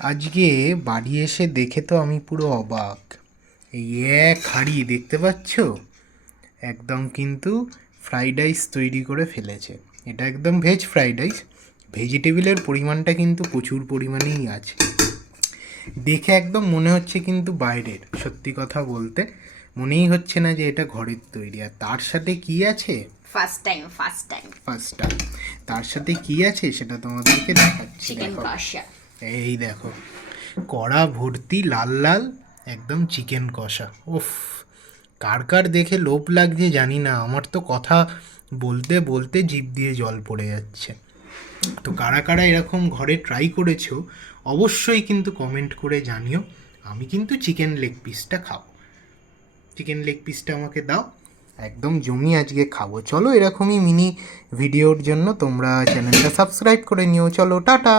আজকে বাড়ি এসে দেখে তো আমি পুরো অবাক। এই এক হাঁড়ি দেখতে পাচ্ছ, একদম কিন্তু ফ্রাইড রাইস তৈরি করে ফেলেছে। এটা একদম ভেজ ফ্রাইড রাইস। ভেজিটেবিলের পরিমাণটা কিন্তু প্রচুর পরিমাণেই আছে। দেখে একদম মনে হচ্ছে কিন্তু বাইরের, সত্যি কথা বলতে মনেই হচ্ছে না যে এটা ঘরের তৈরি। আর তার সাথে কি আছে, ফার্স্ট টাইম ফার্স্টটা তার সাথে কি আছে সেটা তোমাদেরকে দেখাচ্ছি। চিকেন দেখো, কষা। এই দেখো, কড়া ভর্তি লাল লাল একদম চিকেন কষা। উফ, কার কার দেখে লোভ লাগছে জানি না, আমার তো কথা বলতে বলতে জিভ দিয়ে জল পড়ে যাচ্ছে। তো কারা কারা এরকম ঘরে ট্রাই করেছো অবশ্যই কিন্তু কমেন্ট করে জানিও। আমি কিন্তু চিকেন লেগ পিসটা খাবো। চিকেন লেগ পিসটা আমাকে দাও, একদম জমি আজকে খাবো। চলো, এরকমই মিনি ভিডিওর জন্য তোমরা চ্যানেলটা সাবস্ক্রাইব করে নিও। চলো, টাটা।